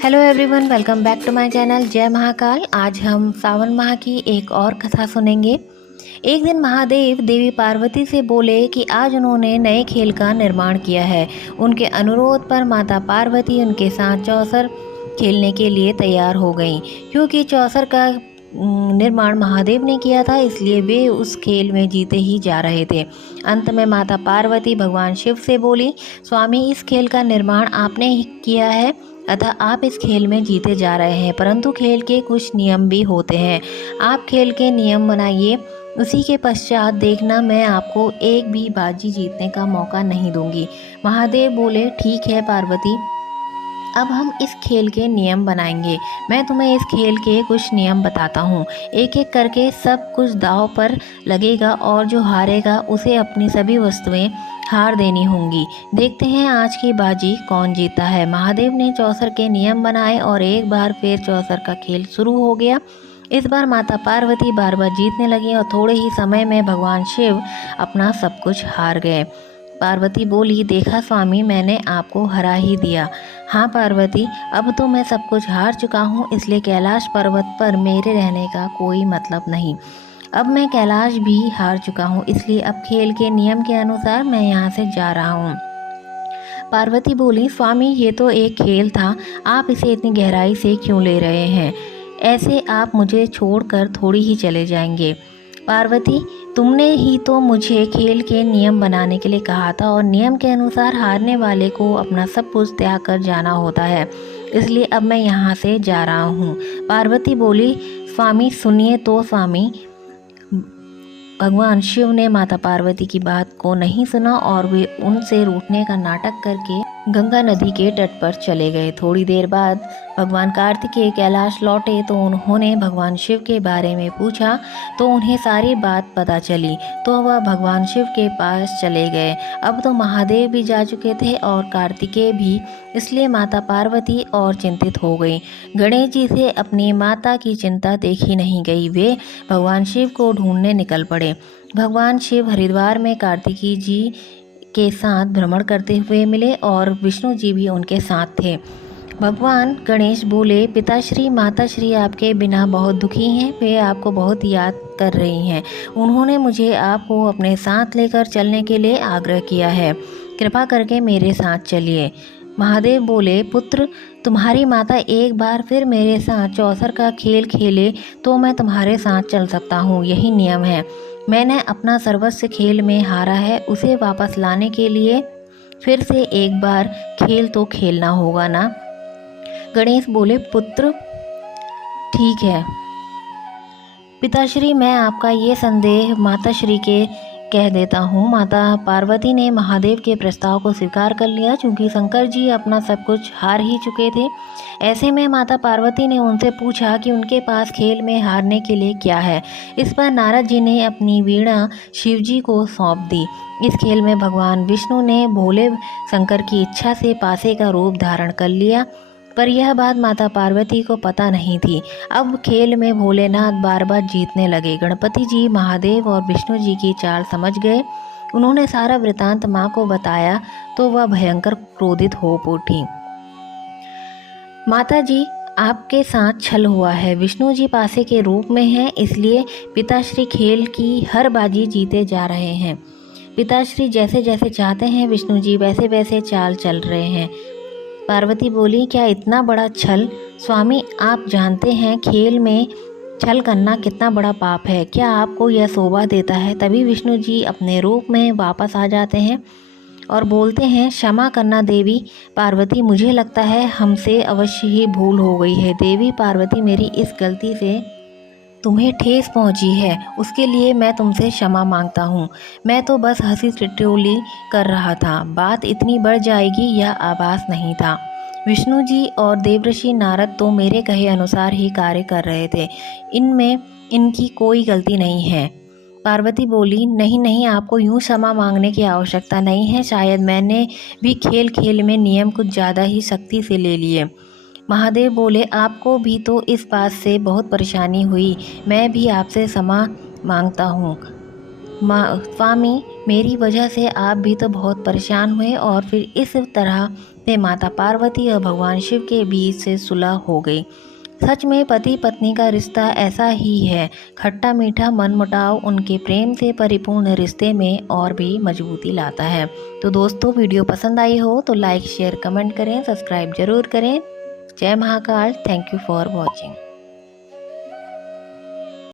Hello everyone, welcome back to my channel Jai Mahakal. आज हम सावन माह की एक और कथा सुनेंगे। एक दिन महादेव देवी पार्वती से बोले कि आज उन्होंने नए खेल का निर्माण किया है। उनके अनुरोध पर माता पार्वती उनके साथ चौसर खेलने के लिए तैयार हो गईं। क्योंकि चौसर का निर्माण महादेव ने किया था, इसलिए वे उस खेल में जीते ही जा रहे थे। अंत में माता पार्वती भगवान शिव से बोली, स्वामी, इस खेल का निर्माण आपने ही किया है, अतः आप इस खेल में जीते जा रहे हैं, परंतु खेल के कुछ नियम भी होते हैं। आप खेल के नियम बनाइए, उसी के पश्चात देखना मैं आपको एक भी बाजी जीतने का मौका नहीं दूंगी। महादेव बोले, ठीक है पार्वती, अब हम इस खेल के नियम बनाएंगे। मैं तुम्हें इस खेल के कुछ नियम बताता हूँ। एक एक करके सब कुछ दांव पर लगेगा और जो हारेगा उसे अपनी सभी वस्तुएं हार देनी होंगी। देखते हैं आज की बाजी कौन जीता है। महादेव ने चौसर के नियम बनाए और एक बार फिर चौसर का खेल शुरू हो गया। इस बार माता पार्वती बार बार जीतने लगी और थोड़े ही समय में भगवान शिव अपना सब कुछ हार गए। पार्वती बोली, देखा स्वामी, मैंने आपको हरा ही दिया। हाँ पार्वती, अब तो मैं सब कुछ हार चुका हूँ, इसलिए कैलाश पर्वत पर मेरे रहने का कोई मतलब नहीं। अब मैं कैलाश भी हार चुका हूँ, इसलिए अब खेल के नियम के अनुसार मैं यहाँ से जा रहा हूँ। पार्वती बोली, स्वामी, ये तो एक खेल था, आप इसे इतनी गहराई से क्यों ले रहे हैं? ऐसे आप मुझे छोड़कर थोड़ी ही चले जाएंगे। पार्वती, तुमने ही तो मुझे खेल के नियम बनाने के लिए कहा था और नियम के अनुसार हारने वाले को अपना सब कुछ त्याग कर जाना होता है, इसलिए अब मैं यहाँ से जा रहा हूँ। पार्वती बोली, स्वामी सुनिए तो स्वामी। भगवान शिव ने माता पार्वती की बात को नहीं सुना और वे उनसे रूठने का नाटक करके गंगा नदी के तट पर चले गए। थोड़ी देर बाद भगवान कार्तिकेय कैलाश लौटे तो उन्होंने भगवान शिव के बारे में पूछा तो उन्हें सारी बात पता चली, तो वह भगवान शिव के पास चले गए। अब तो महादेव भी जा चुके थे और कार्तिकेय भी, इसलिए माता पार्वती और चिंतित हो गई। गणेश जी से अपनी माता की चिंता देखी नहीं गई, वे भगवान शिव को ढूंढने निकल पड़े। भगवान शिव हरिद्वार में कार्तिकेय जी के साथ भ्रमण करते हुए मिले और विष्णु जी भी उनके साथ थे। भगवान गणेश बोले, पिताश्री माताश्री आपके बिना बहुत दुखी हैं, वे आपको बहुत याद कर रही हैं। उन्होंने मुझे आपको अपने साथ लेकर चलने के लिए आग्रह किया है, कृपा करके मेरे साथ चलिए। महादेव बोले, पुत्र, तुम्हारी माता एक बार फिर मेरे साथ चौसर का खेल खेले तो मैं तुम्हारे साथ चल सकता हूँ, यही नियम है। मैंने अपना सर्वस्व खेल में हारा है, उसे वापस लाने के लिए फिर से एक बार खेल तो खेलना होगा ना। गणेश बोले, पुत्र ठीक है पिताश्री, मैं आपका ये संदेह माताश्री के कह देता हूँ। माता पार्वती ने महादेव के प्रस्ताव को स्वीकार कर लिया, क्योंकि शंकर जी अपना सब कुछ हार ही चुके थे। ऐसे में माता पार्वती ने उनसे पूछा कि उनके पास खेल में हारने के लिए क्या है। इस पर नारद जी ने अपनी वीणा शिव जी को सौंप दी। इस खेल में भगवान विष्णु ने भोले शंकर की इच्छा से पासे का रूप धारण कर लिया, पर यह बात माता पार्वती को पता नहीं थी। अब खेल में भोलेनाथ बार बार जीतने लगे। गणपति जी, महादेव और विष्णु जी की चाल समझ गए। उन्होंने सारा वृतांत माँ को बताया तो वह भयंकर क्रोधित हो उठी। माता जी, आपके साथ छल हुआ है। विष्णु जी पासे के रूप में हैं, इसलिए पिताश्री खेल की हर बाजी जीते जा रहे हैं। पिताश्री जैसे जैसे चाहते हैं विष्णु जी वैसे वैसे चाल चल रहे हैं। पार्वती बोली, क्या इतना बड़ा छल? स्वामी, आप जानते हैं खेल में छल करना कितना बड़ा पाप है, क्या आपको यह शोभा देता है? तभी विष्णु जी अपने रूप में वापस आ जाते हैं और बोलते हैं, क्षमा करना देवी पार्वती, मुझे लगता है हमसे अवश्य ही भूल हो गई है। देवी पार्वती, मेरी इस गलती से तुम्हें ठेस पहुंची है, उसके लिए मैं तुमसे क्षमा मांगता हूँ। मैं तो बस हंसी ठिठोली कर रहा था, बात इतनी बढ़ जाएगी यह आभास नहीं था। विष्णु जी और देवर्षि नारद तो मेरे कहे अनुसार ही कार्य कर रहे थे, इनमें इनकी कोई गलती नहीं है। पार्वती बोली, नहीं नहीं, आपको यूँ क्षमा मांगने की आवश्यकता नहीं है, शायद मैंने भी खेल खेल में नियम कुछ ज़्यादा ही सख्ती से ले लिए। महादेव बोले, आपको भी तो इस बात से बहुत परेशानी हुई, मैं भी आपसे क्षमा मांगता हूँ। स्वामी, मेरी वजह से आप भी तो बहुत परेशान हुए और फिर इस तरह से माता पार्वती और भगवान शिव के बीच से सुलह हो गई। सच में पति पत्नी का रिश्ता ऐसा ही है, खट्टा मीठा मनमुटाव उनके प्रेम से परिपूर्ण रिश्ते में और भी मजबूती लाता है। तो दोस्तों, वीडियो पसंद आई हो तो लाइक शेयर कमेंट करें, सब्सक्राइब जरूर करें। जय Mahakal. Thank you for watching.